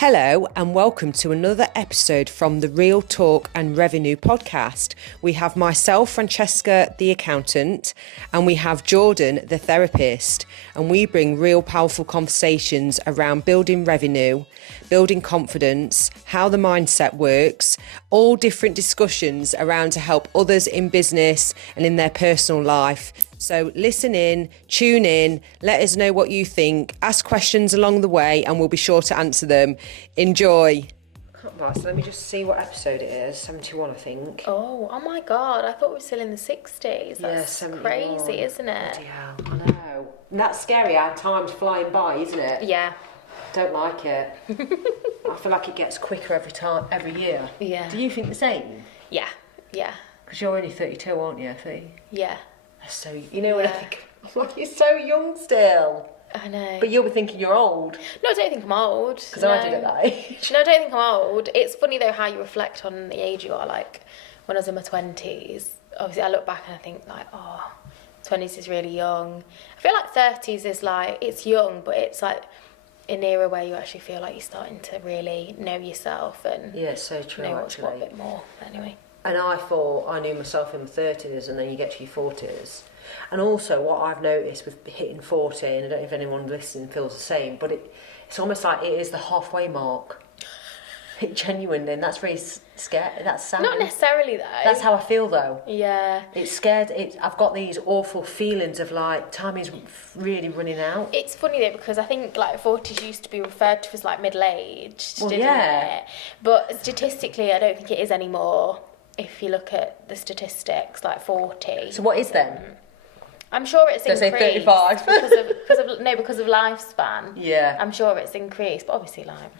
Hello and welcome to another episode from the Real Talk and Revenue podcast. We have myself, Francesca, the accountant, and we have Jordan, the therapist, and we bring real powerful conversations around building revenue, building confidence, how the mindset works, all different discussions around to help others in business and in their personal life. So listen in, tune in, let us know what you think, ask questions along the way and we'll be sure to answer them. Enjoy. Right, so let me just see what episode it is, 71 I think. Oh my God, I thought we were still in the 60s. That's crazy, isn't it? Bloody hell, I know. And that's scary how time's flying by, isn't it? Yeah. Don't like it. I feel like it gets quicker every year. Yeah. Do you think the same? Yeah. Because you're only 32, aren't you? 30? Yeah. So, you know what I think? You're so young still. I know. But you'll be thinking you're old. No, I don't think I'm old. Because I did at that age. No, I don't think I'm old. It's funny though how you reflect on the age you are. Like when I was in my 20s, obviously I look back and I think like, 20s is really young. I feel like 30s is like, it's young, but it's like an era where you actually feel like you're starting to really know yourself and so true, know what's what a bit more. Anyway. And I thought I knew myself in my 30s and then you get to your 40s. And also what I've noticed with hitting 40, and I don't know if anyone listening feels the same, but it's almost like it is the halfway mark. Genuinely, and that's really scared. That's sad. Not necessarily though. That's how I feel though. Yeah. It's scared. I've got these awful feelings of like time is really running out. It's funny though because I think like 40s used to be referred to as like middle-aged, well, didn't yeah. it? But statistically, I don't think it is anymore. If you look at the statistics, like 40. So what is then? I'm sure it's increased. Say 35. because of lifespan. Yeah. I'm sure it's increased, but obviously like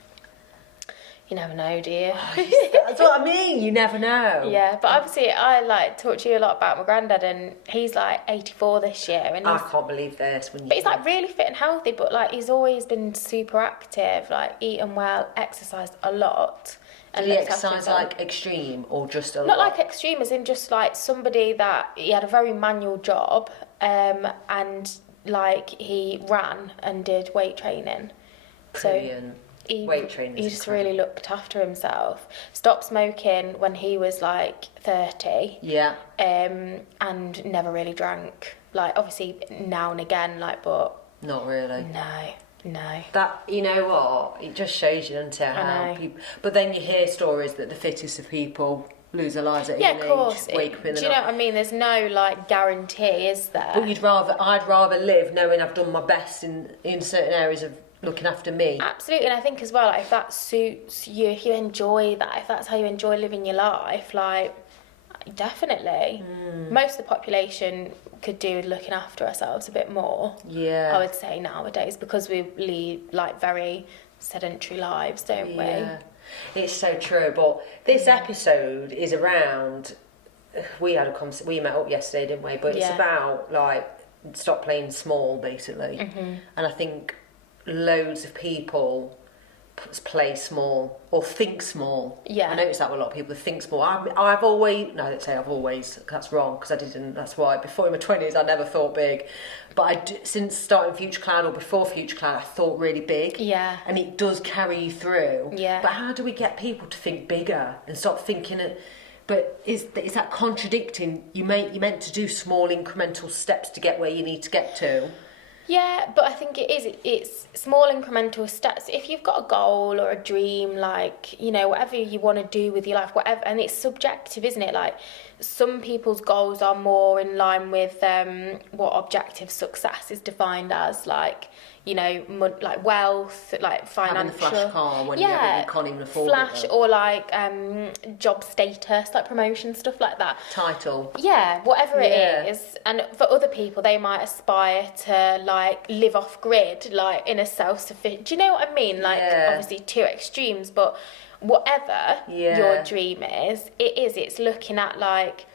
you never know, do you? That's what I mean. You never know. Yeah, but obviously I like talk to you a lot about my granddad, and he's like 84 this year, and I can't believe this. But he's like really fit and healthy, but like he's always been super active, like eaten well, exercised a lot. Did he exercise like extreme or just a lot? Not like extreme, as in just like somebody that he had a very manual job, and like he ran and did weight training. Brilliant. So weight training. He just really looked after himself. Stopped smoking when he was like 30. Yeah. And never really drank. Like obviously now and again, like, but not really. No. That, you know what, it just shows you, doesn't it, how people... But then you hear stories that the fittest of people lose their lives at of course. Wake up in the do you know what I mean? There's no, like, guarantee, is there? But I'd rather live knowing I've done my best in certain areas of looking after me. Absolutely, and I think as well, like, if that suits you, if you enjoy that, if that's how you enjoy living your life, like, definitely. Most of the population could do with looking after ourselves a bit more. Yeah. I would say nowadays, because we lead like very sedentary lives, don't we? Yeah. It's so true. But this episode is around. We met up yesterday, didn't we? But it's about like stop playing small, basically. And I think loads of people play small or think small. Yeah. I noticed that with a lot of people, think small. I've always, no, I don't say I've always, that's wrong, because I didn't, that's why. Before in my 20s, I never thought big. But since starting Future Cloud or before Future Cloud, I thought really big. Yeah. And it does carry you through. Yeah. But how do we get people to think bigger and stop thinking it? But is that contradicting? You're meant to do small incremental steps to get where you need to get to. Yeah, but I think it is. It's small incremental steps. If you've got a goal or a dream, like, you know, whatever you want to do with your life, whatever, and it's subjective, isn't it? Like, some people's goals are more in line with what objective success is defined as, like, you know, like wealth, like financial. Having the flash car when you can't even afford flash it. Or like job status, like promotion, stuff like that. Title. Yeah, whatever it is. And for other people, they might aspire to like live off grid, like in a self-sufficient. Do you know what I mean? Like obviously two extremes, but whatever your dream is, it's looking at like,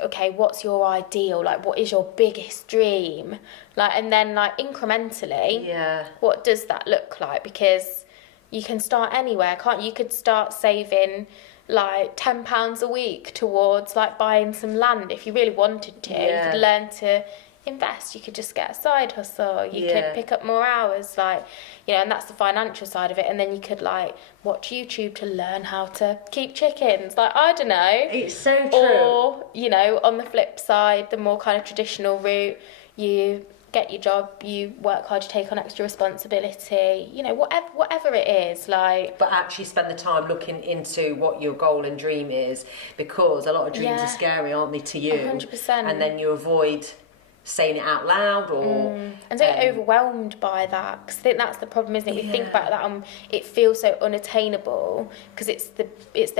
okay, what's your ideal? Like, what is your biggest dream? Like, and then like incrementally, what does that look like? Because you can start anywhere, can't you? You could start saving like £10 a week towards like buying some land if you really wanted to. You could learn to invest. You could just get a side hustle. You could pick up more hours, like, you know, and that's the financial side of it. And then you could, like, watch YouTube to learn how to keep chickens. Like, I don't know. It's so true. Or, you know, on the flip side, the more kind of traditional route, you get your job, you work hard, you take on extra responsibility, you know, whatever it is, like. But actually spend the time looking into what your goal and dream is, because a lot of dreams are scary, aren't they, to you? 100%. And then you avoid saying it out loud, or and don't get overwhelmed by that, because I think that's the problem, isn't it? We think about that, it feels so unattainable because it's the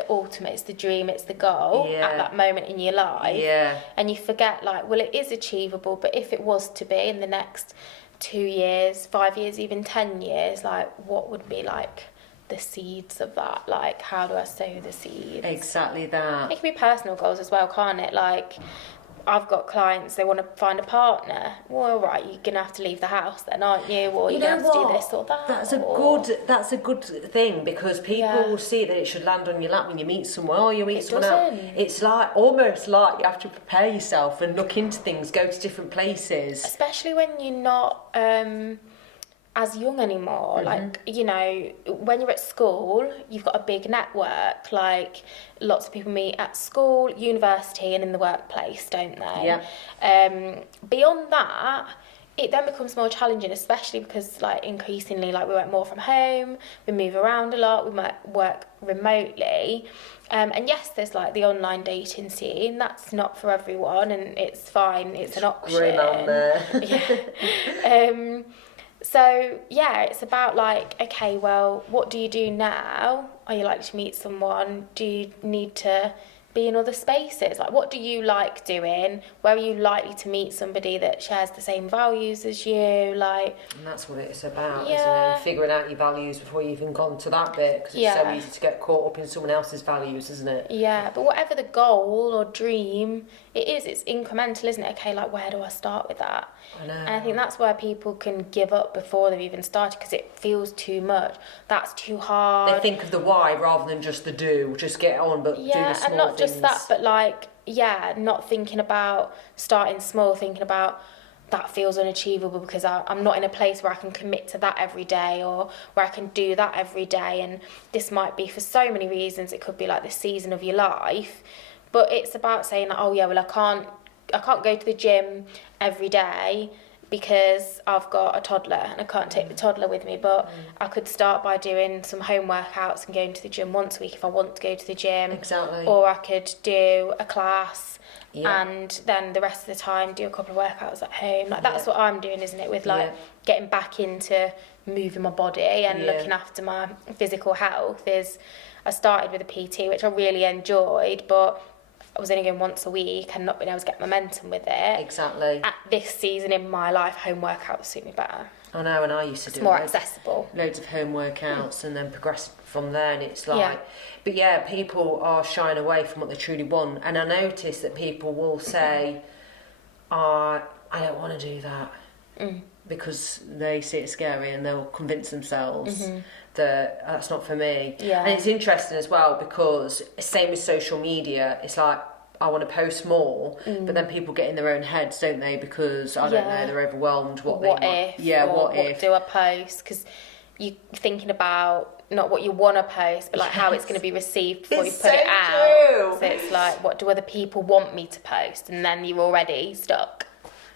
ultimate, it's the dream, it's the goal at that moment in your life, and you forget, like, well, it is achievable, but if it was to be in the next 2 years, 5 years, even 10 years, like, what would be like the seeds of that? Like, how do I sow the seeds? Exactly that. It can be personal goals as well, can't it? Like, I've got clients, they want to find a partner. Well, right, you're going to have to leave the house then, aren't you? Or you're going to have to do this or that. That's a good thing, because people will see that it should land on your lap when you meet someone, or you meet someone else. It's like, almost like you have to prepare yourself and look into things, go to different places. Especially when you're not as young anymore. Like, you know, when you're at school, you've got a big network. Like, lots of people meet at school, university, and in the workplace, don't they? Beyond that, it then becomes more challenging, especially because, like, increasingly, like, we work more from home, we move around a lot, we might work remotely. And yes, there's, like, the online dating scene. That's not for everyone, and it's fine. It's an option. Grim on there. So, yeah, it's about, like, okay, well, what do you do now? Are you likely to meet someone? Do you need to be in other spaces? Like, what do you like doing? Where are you likely to meet somebody that shares the same values as you? Like, and that's what it's about, isn't it? Figuring out your values before you've even gone to that bit, because it's so easy to get caught up in someone else's values, isn't it? Yeah, but whatever the goal or dream, it's incremental, isn't it? Okay, like, where do I start with that? I know. And I think that's where people can give up before they've even started, because it feels too much. That's too hard. They think of the why rather than just the do. Just get on, but do the small things. And not just that, but, like, not thinking about starting small, thinking about that feels unachievable because I'm not in a place where I can commit to that every day, or where I can do that every day. And this might be for so many reasons. It could be like the season of your life, but it's about saying, oh yeah, well, I can't go to the gym every day because I've got a toddler and I can't take the toddler with me, but I could start by doing some home workouts and going to the gym once a week if I want to go to the gym. Exactly. Or I could do a class and then the rest of the time do a couple of workouts at home. Like, that's what I'm doing, isn't it? With, like, getting back into moving my body and looking after my physical health. I started with a PT, which I really enjoyed, but I was only going once a week and not being able to get momentum with it. Exactly. At this season in my life, home workouts suit me better. I know, and I used to do more accessible. Loads of home workouts and then progress from there, and it's like, but people are shying away from what they truly want. And I notice that people will say, I don't want to do that, because they see it scary, and they'll convince themselves that that's not for me. And it's interesting as well, because same with social media, it's like, I want to post more, but then people get in their own heads, don't they? Because I don't know, they're overwhelmed. What if do I post? Because you're thinking about not what you want to post, but, like, how it's going to be received before you put it out. True. So it's like, what do other people want me to post? And then you're already stuck.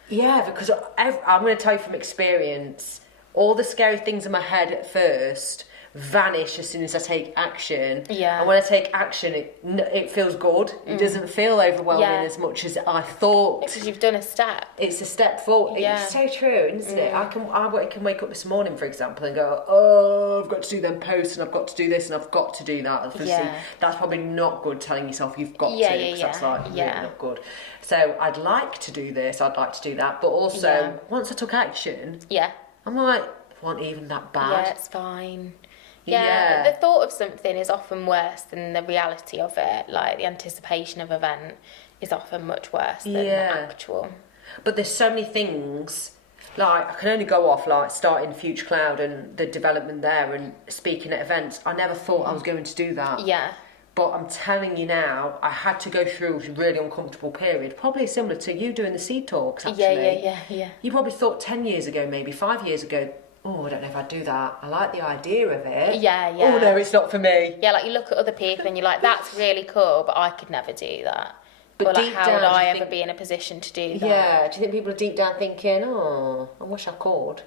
Yeah, because I'm going to tell you from experience, all the scary things in my head at first vanish as soon as I take action. And when I take action, it feels good. It doesn't feel overwhelming as much as I thought. Because you've done a step. It's a step forward. It's so true, isn't it? I can wake up this morning, for example, and go, oh, I've got to do them posts, and I've got to do this, and I've got to do that. Obviously, that's probably not good, telling yourself you've got to, because that's like really not good. So I'd like to do this, I'd like to do that, but also once I took action, I'm like, it wasn't even that bad. Yeah, it's fine. Yeah, the thought of something is often worse than the reality of it. Like, the anticipation of an event is often much worse than the actual. But there's so many things, like, I can only go off, like, starting Future Cloud and the development there and speaking at events. I never thought I was going to do that. But I'm telling you now, I had to go through a really uncomfortable period, probably similar to you doing the seed talks, actually. Yeah. You probably thought 10 years ago, maybe 5 years ago, oh, I don't know if I'd do that. I like the idea of it. Yeah. Oh, no, it's not for me. Yeah, like you look at other people and you're like, that's really cool, but I could never do that. But or like, deep how down, would I think, ever be in a position to do that? Yeah, do you think people are deep down thinking, oh, I wish I could?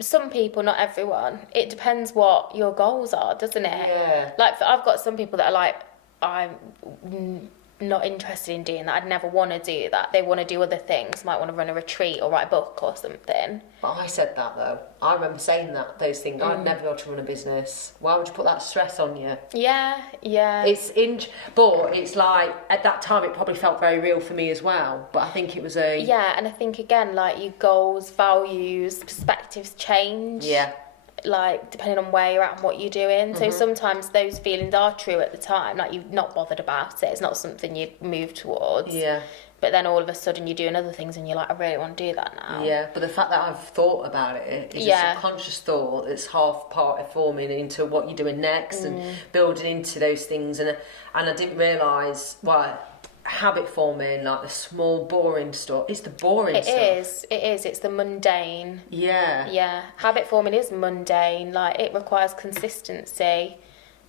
Some people, not everyone. It depends what your goals are, doesn't it? Yeah. Like, I've got some people that are like, I'm not interested in doing that. I'd never want to do that. They want to do other things. Might want to run a retreat or write a book or something. But I said that, though. I remember saying those things. I'd never be able to run a business. Why would you put that stress on you? Yeah. But it's like, at that time, it probably felt very real for me as well. But I think it was a... Yeah, and I think, again, like, your goals, values, perspectives change. Yeah. Like, depending on where you're at and what you're doing. So sometimes those feelings are true at the time. Like, you've not bothered about it. It's not something you move towards. Yeah. But then all of a sudden you're doing other things and you're like, I really want to do that now. Yeah, but the fact that I've thought about it is a subconscious thought that's half part of forming into what you're doing next and building into those things. And I didn't realise, habit forming, like the small, boring stuff. It's the boring stuff. It is. It's the mundane. Yeah. Yeah. Habit forming is mundane. Like, it requires consistency.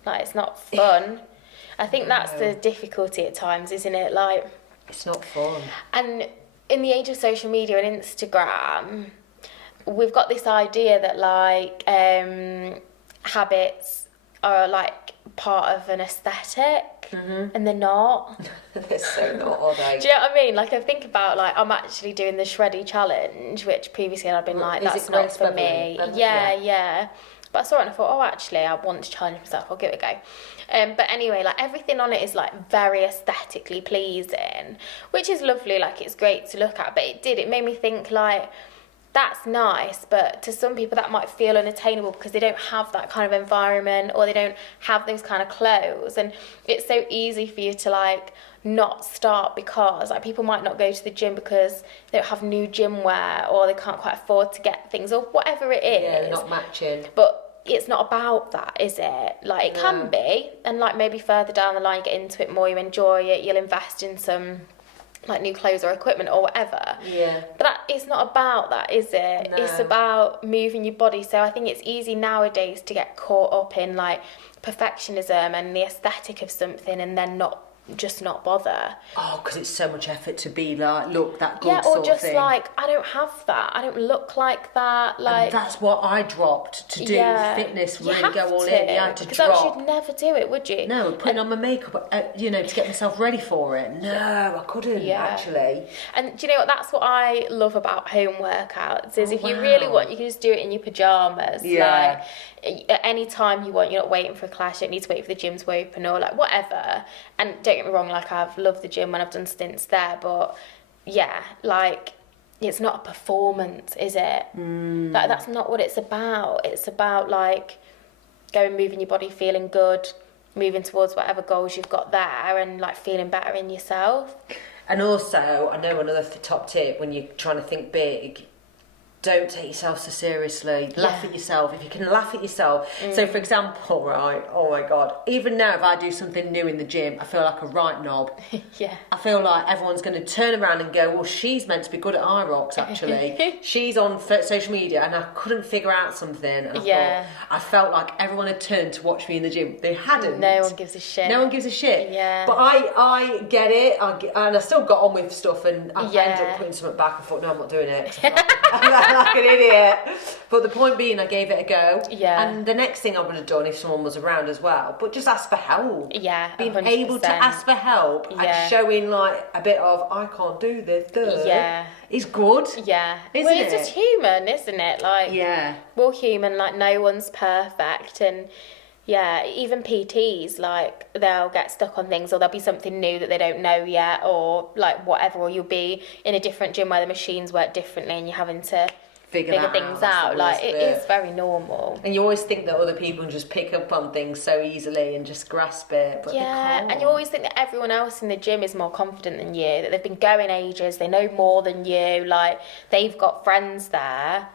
Like, it's not fun. I think that's the difficulty at times, isn't it? Like... It's not fun. And in the age of social media and Instagram, we've got this idea that, like, habits are, like, part of an aesthetic, and they're not. They're so not, are they? Do you know what I mean? Like, I think about, like, I'm actually doing the Shreddy Challenge, which previously I'd been like, that's not for me. Yeah. But I saw it and I thought, oh, actually, I want to challenge myself. I'll give it a go. But anyway, like, everything on it is, like, very aesthetically pleasing, which is lovely. Like, it's great to look at. But it made me think, like, that's nice. But to some people, that might feel unattainable because they don't have that kind of environment or they don't have those kind of clothes. And it's so easy for you to, like, not start because, like, people might not go to the gym because they don't have new gym wear or they can't quite afford to get things or whatever it is. Yeah, not matching. But it's not about that, is it? Like, it can be, and, like, maybe further down the line you get into it more, you enjoy it, you'll invest in some, like, new clothes or equipment or whatever. Yeah. But it's not about that, is it? No. It's about moving your body. So I think it's easy nowadays to get caught up in, like, perfectionism and the aesthetic of something and then not bother. Oh, because it's so much effort to be like, look, that good or sort of just thing. like, I don't have that. I don't look like that. Like, and that's what I dropped to do fitness. Really go all in. You had to drop. Because you'd never do it, would you? No, putting on my makeup, to get myself ready for it. No, I couldn't actually. And do you know what? That's what I love about home workouts. Is if you really want, you can just do it in your pajamas. Yeah. Like, at any time you want. You're not waiting for a class. You don't need to wait for the gym to open or like whatever. And don't get me wrong, like, I've loved the gym when I've done stints there, but yeah, like, it's not a performance, is it? Like, that's not what it's about. It's about, like, going, moving your body, feeling good, moving towards whatever goals you've got there and, like, feeling better in yourself. And also, I know another top tip when you're trying to think big, don't take yourself so seriously. Laugh at yourself. If you can laugh at yourself. So, for example, right, oh my God, even now if I do something new in the gym, I feel like a right knob. Yeah. I feel like everyone's going to turn around and go, well, she's meant to be good at IROX, actually. She's on social media and I couldn't figure out something. And I felt like everyone had turned to watch me in the gym. They hadn't. No one gives a shit. No one gives a shit. Yeah. But I get it. And I still got on with stuff and I ended up putting something back and thought, no, I'm not doing it. Like an idiot. But the point being, I gave it a go. Yeah. And the next thing I would have done if someone was around as well, but just ask for help. Yeah. Being 100%. able to ask for help and showing like a bit of I can't do this. Is good. Yeah. Isn't well, it's just human, isn't it? Like, we're human. Like, no one's perfect, and even PTs, like, they'll get stuck on things or there'll be something new that they don't know yet or like whatever, or you'll be in a different gym where the machines work differently and you're having to figure things out. Like, it is very normal. And you always think that other people just pick up on things so easily and just grasp it, but they can't. And you always think that everyone else in the gym is more confident than you, that they've been going ages, they know more than you, like, they've got friends there.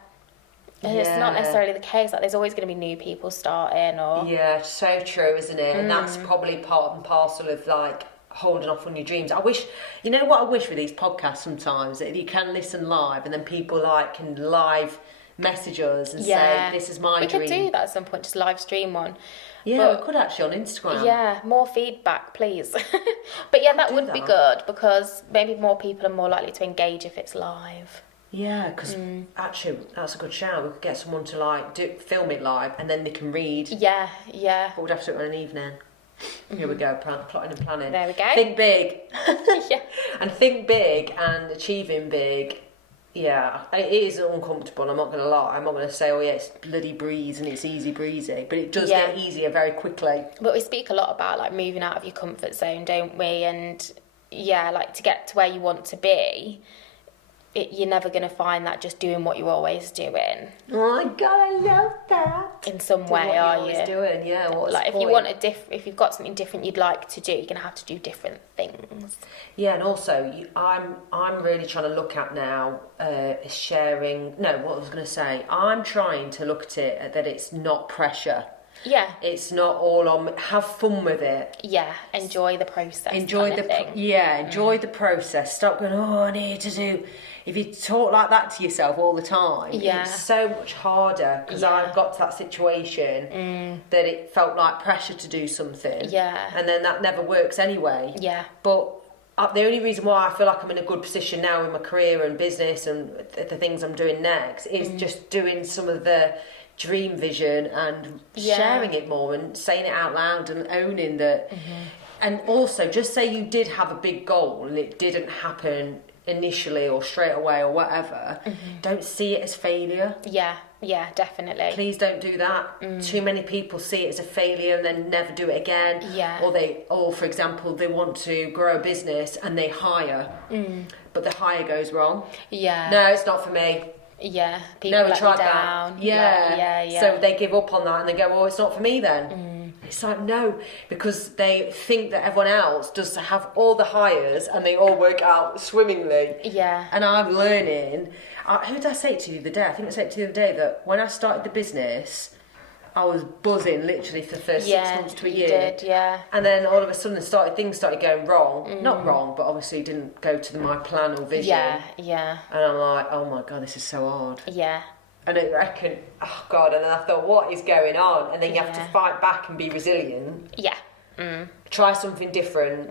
And it's not necessarily the case. Like, there's always going to be new people starting, or... Yeah, so true, isn't it? And that's probably part and parcel of, like, holding off on your dreams. I wish, you know what I wish with these podcasts sometimes, that you can listen live and then people, like, can live message us and say, this is my dream. We could do that at some point, just live stream one. Yeah, we could actually on Instagram. Yeah, more feedback, please. But yeah, that would be good, because maybe more people are more likely to engage if it's live. Yeah, because actually, that's a good shout. We could get someone to, like, film it live, and then they can read. Yeah. But we'd have to do it on an evening. Here we go, plotting and planning. There we go. Think big. Yeah. And think big and achieving big. Yeah, it is uncomfortable, I'm not going to lie. I'm not going to say, oh yeah, it's bloody breeze and it's easy breezy. But it does get easier very quickly. But we speak a lot about, like, moving out of your comfort zone, don't we? And, yeah, like, to get to where you want to be... you're never going to find that just doing what you're always doing. Oh my God, I love that. In some way, are you? Always doing, yeah. What's like, the if point? you want if you've got something different you'd like to do, you're going to have to do different things. Yeah, and also, I'm really trying to look at now sharing. No, what I was going to say. I'm trying to look at it that it's not pressure. Yeah. It's not all on. Have fun with it. Yeah, enjoy the process. Enjoy the process. Stop going, oh, I need to do. If you talk like that to yourself all the time, it's so much harder, because I've got to that situation that it felt like pressure to do something. Yeah. And then that never works anyway. Yeah. But the only reason why I feel like I'm in a good position now in my career and business and the things I'm doing next is just doing some of the dream vision and sharing it more and saying it out loud and owning that. And also, just say you did have a big goal and it didn't happen initially or straight away or whatever, don't see it as failure. Yeah, definitely. Please don't do that. Too many people see it as a failure and then never do it again. Or for example, they want to grow a business and they hire, but the hire goes wrong. No, it's not for me. Yeah, people let me down. Yeah. So they give up on that and they go, well, it's not for me then. It's like, no, because they think that everyone else does have all the hires and they all work out swimmingly. Yeah. And I'm learning. Who did I say it to the other day? I think I said it to you the other day that when I started the business, I was buzzing literally for the first 6 months to a year. Did, yeah. And then all of a sudden things started going wrong. Not wrong, but obviously didn't go to my plan or vision. Yeah. And I'm like, oh my God, this is so hard. Yeah. And I reckon, oh God, and then I thought, what is going on? And then you have to fight back and be resilient. Yeah. Try something different.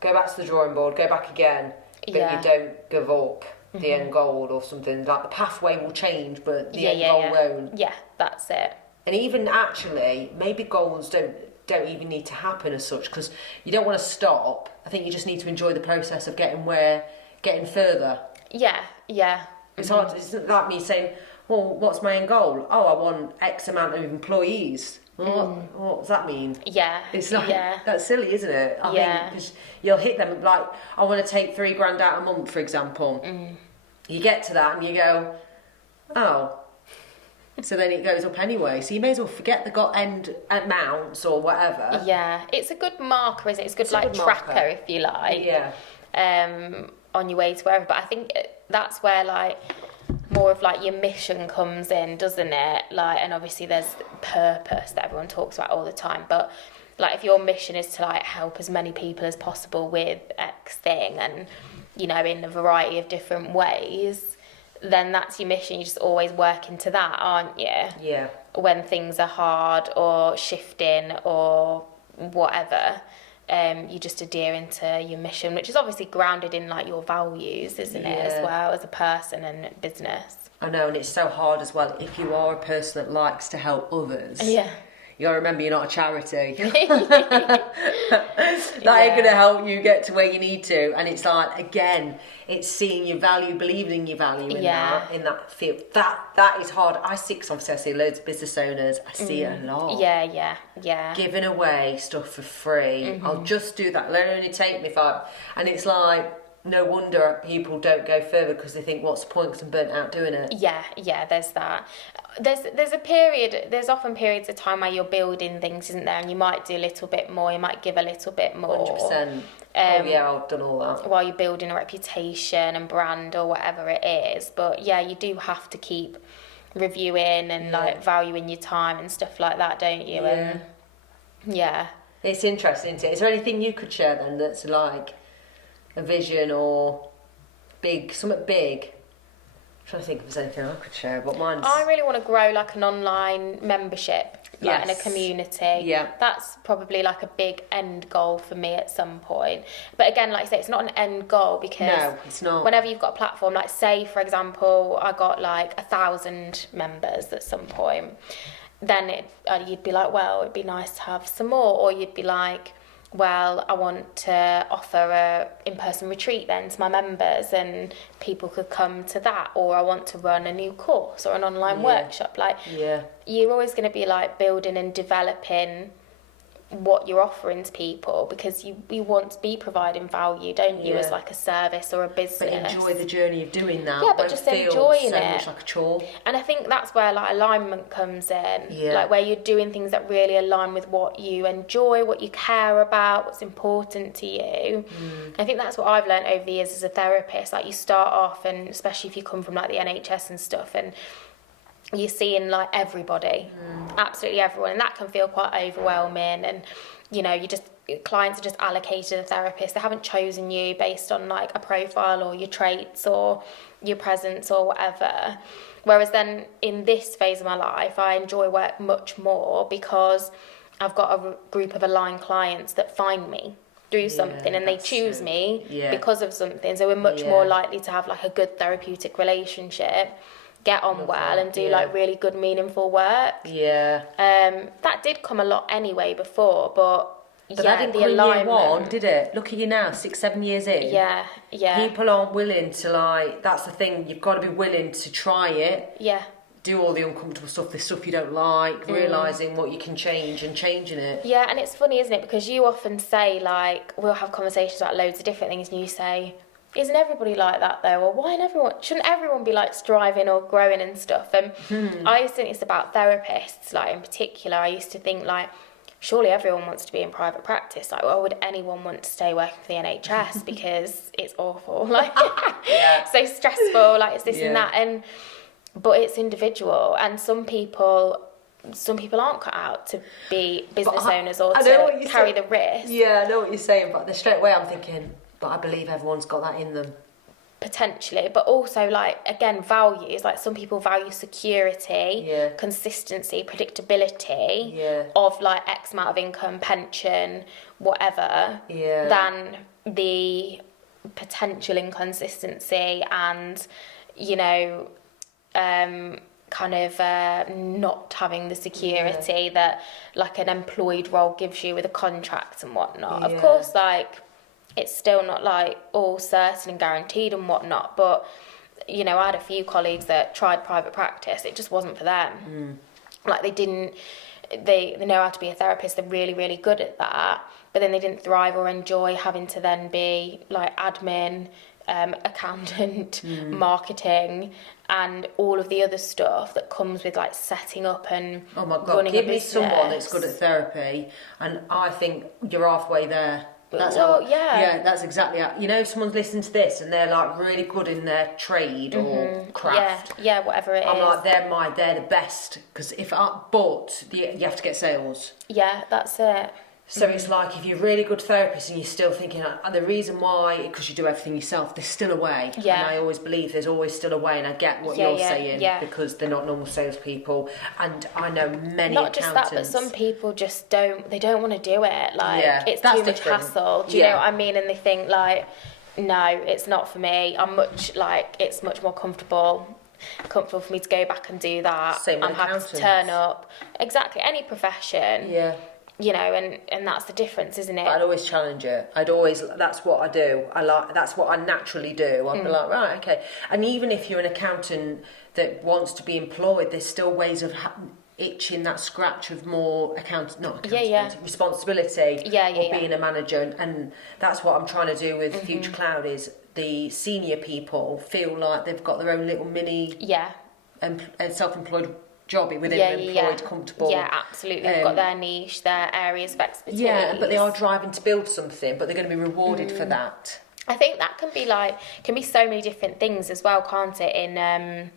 Go back to the drawing board, go back again. But you don't give up the end goal or something. Like, the pathway will change, but the end goal won't. Yeah, that's it. And even actually, maybe goals don't even need to happen as such, because you don't want to stop. I think you just need to enjoy the process of getting further. Yeah. It's hard. It's not like me saying, well, what's my end goal? Oh, I want X amount of employees. Well, what does that mean? Yeah. It's like, that's silly, isn't it? I think you'll hit them, like, I want to take $3,000 out a month, for example. You get to that and you go, oh. So then it goes up anyway. So you may as well forget the end amounts or whatever. Yeah. It's a good marker, isn't it? It's a good tracker, if you like. Yeah. On your way to wherever. But I think that's where, like, more of, like, your mission comes in, doesn't it? Like, and obviously there's purpose that everyone talks about all the time. But, like, if your mission is to, like, help as many people as possible with X thing and, you know, in a variety of different ways, then that's your mission. You just always work into that, aren't you? Yeah. When things are hard or shifting or whatever, you just adhere into your mission, which is obviously grounded in, like, your values, isn't it, as well, as a person and business. I know, and it's so hard as well if you are a person that likes to help others. Yeah. You gotta remember, you're not a charity. That ain't gonna help you get to where you need to. And it's like, again, it's seeing your value, believing in your value in that field. That is hard. I see loads of business owners. I see it a lot. Yeah. Giving away stuff for free. I'll just do that. It'll only take me 5. And it's like, no wonder people don't go further, because they think, what's the point, because I'm burnt out doing it. Yeah, there's that. There's a period, there's often periods of time where you're building things, isn't there, and you might do a little bit more, you might give a little bit more. 100%. I've done all that. While you're building a reputation and brand or whatever it is. But yeah, you do have to keep reviewing and like valuing your time and stuff like that, don't you? Yeah. And it's interesting, isn't it? Is there anything you could share then that's like a vision or something big? I'm trying to think if there's anything I could share, but mine's... I really want to grow like an online membership, like in a community. Yeah. That's probably like a big end goal for me at some point. But again, like I say, it's not an end goal because no, it's not. Whenever you've got a platform, like say for example, I got like 1,000 members at some point, then you'd be like, well, it'd be nice to have some more, or you'd be like, well, I want to offer a in-person retreat then to my members and people could come to that, or I want to run a new course or an online workshop. Like, you're always going to be like building and developing what you're offering to people because you want to be providing value, don't you, as like a service or a business. But enjoy the journey of doing that. Yeah, but just enjoying so it. Much like a chore. And I think that's where like alignment comes in. Yeah. Like where you're doing things that really align with what you enjoy, what you care about, what's important to you. I think that's what I've learned over the years as a therapist. Like you start off, and especially if you come from like the NHS and stuff, and you're seeing like everybody, absolutely everyone, and that can feel quite overwhelming. And you know, clients are just allocated a therapist. They haven't chosen you based on like a profile or your traits or your presence or whatever. Whereas then in this phase of my life, I enjoy work much more because I've got a group of aligned clients that find me through something, and they choose me because of something. So we're much more likely to have like a good therapeutic relationship, get on well, and do like really good meaningful work. That did come a lot anyway before, but that didn't come in year one, did it? Look at you now, 6-7 years in. People aren't willing to like, that's the thing, you've got to be willing to try it, do all the uncomfortable stuff, the stuff you don't like, realising what you can change and changing it. And it's funny, isn't it, because you often say like, we'll have conversations about loads of different things, and you say, isn't everybody like that though? Or shouldn't everyone be like striving or growing and stuff? And I used to think it's about therapists, like in particular. I used to think like, surely everyone wants to be in private practice. Like, why would anyone want to stay working for the NHS? Because it's awful, like so stressful, like it's this and that. But it's individual, and some people aren't cut out to be business owners or to carry the risk. I know what you're saying, but straight away I'm thinking, but I believe everyone's got that in them. Potentially, but also like again values, like some people value security, consistency, predictability of like X amount of income, pension, whatever, than the potential inconsistency and you know kind of not having the security that like an employed role gives you with a contract and whatnot. Of course, like it's still not like all certain and guaranteed and whatnot, but you know, I had a few colleagues that tried private practice. It just wasn't for them. Like they know how to be a therapist. They're really, really good at that, but then they didn't thrive or enjoy having to then be like admin, accountant, marketing, and all of the other stuff that comes with like setting up and oh my God, running give a me business. someone that's good at therapy, and I think you're halfway there. That's that's exactly how, you know, if someone's listening to this and they're like really good in their trade or craft, whatever it is. I'm like, they're the best, because you have to get sales. That's it. So it's like if you're a really good therapist and you're still thinking, the reason why, because you do everything yourself, there's still a way. And I always believe there's always still a way, and I get what you're saying because they're not normal salespeople. And I know many not accountants. Just that, but some people just don't want to do it. Like it's too much hassle. Do you know what I mean? And they think like, no, it's not for me. It's much more comfortable for me to go back and do that. I'm happy to turn up. Exactly, any profession. You know, and that's the difference, isn't it? But I'd always challenge it. That's what I do. That's what I naturally do. I'd be like, right, okay. And even if you're an accountant that wants to be employed, there's still ways of itching that scratch of more responsibility or being a manager. And that's what I'm trying to do with Future Cloud, is the senior people feel like they've got their own little mini self-employed jobby within employed, comfortable. Yeah, absolutely. They've got their niche, their areas of expertise. Yeah, but they are driving to build something, but they're going to be rewarded for that. I think that can be so many different things as well, can't it?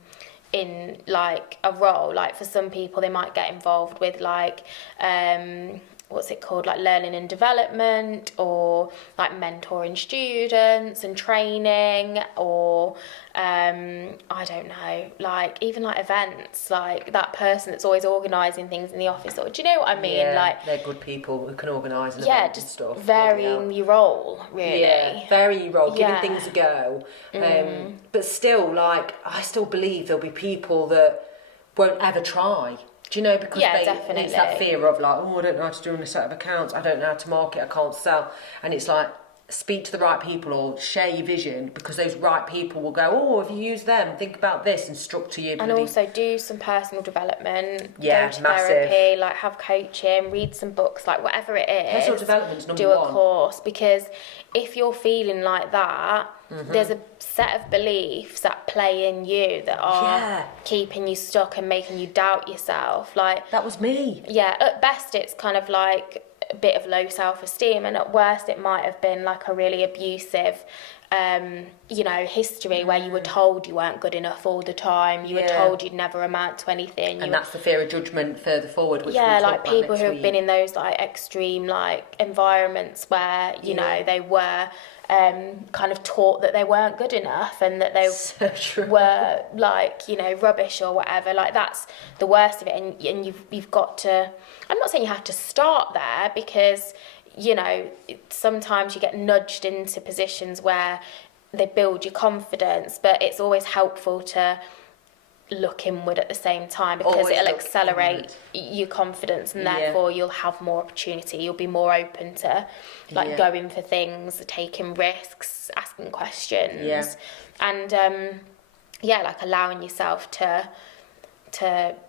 in like a role. Like for some people, they might get involved with like what's it called, like learning and development, or like mentoring students and training, or I don't know, like even like events, like that person that's always organising things in the office, or do you know what I mean? Yeah, like they're good people who can organise an event and stuff. Varying your role, really. Yeah, varying your role, giving things a go. But still, like, I still believe there'll be people that won't ever try. Do you know, because definitely. It's that fear of like, oh, I don't know how to do a set of accounts, I don't know how to market, I can't sell. And it's like, speak to the right people or share your vision, because those right people will go, oh, if you use them, think about this, and structure you. And also do some personal development, go to massive therapy, like have coaching, read some books, like whatever it is. Personal development's number do one. a course, because if you're feeling like that, there's a set of beliefs that play in you that are keeping you stuck and making you doubt yourself. Like that was me. Yeah, at best it's kind of like a bit of low self-esteem, and at worst it might have been like a really abusive history where you were told you weren't good enough all the time, you were told you'd never amount to anything, and that's the fear of judgment further forward, which we'll talk like about people next who week. have been in those like extreme like environments where you know they were kind of taught that they weren't good enough, and that they were like rubbish or whatever. Like that's the worst of it, and you've got to, I'm not saying you have to start there, because sometimes you get nudged into positions where they build your confidence, but it's always helpful to look inward at the same time, because always it'll accelerate your confidence, and therefore you'll have more opportunity, you'll be more open to like going for things, taking risks, asking questions, and like allowing yourself to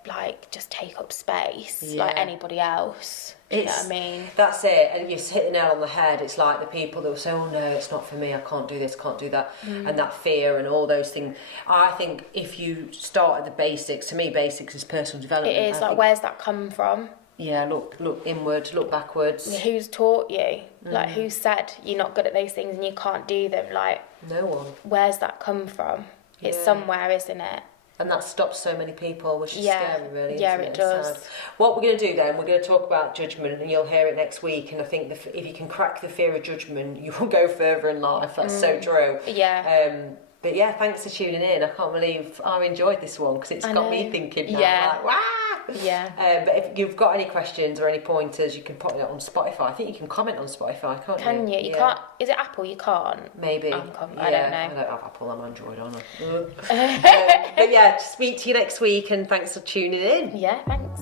like just take up space like anybody else. Do you know what I mean? That's it, and you've hit the nail on the head. It's like the people that will say, oh no, it's not for me, I can't do this, can't do that, and that fear and all those things. I think if you start at the basics, to me basics is personal development. It is, like where's that come from? Yeah, look inward, look backwards. Who's taught you? Like who said you're not good at those things and you can't do them? Like no one. Where's that come from? It's somewhere, isn't it? And that stops so many people, which is scary, really. Yeah, it does. Sad. What we're going to do then, we're going to talk about judgment, and you'll hear it next week. And I think if you can crack the fear of judgment, you will go further in life. That's so true. Yeah. But yeah, thanks for tuning in. I can't believe I enjoyed this one, because it's got me thinking now. Yeah. Like, wah! Yeah. But if you've got any questions or any pointers, you can put it on Spotify. I think you can comment on Spotify, can't you? Can you? You can't. Is it Apple? You can't. Maybe. I don't know. I don't have Apple. I'm Android, aren't I? But yeah, speak to you next week, and thanks for tuning in. Yeah. Thanks.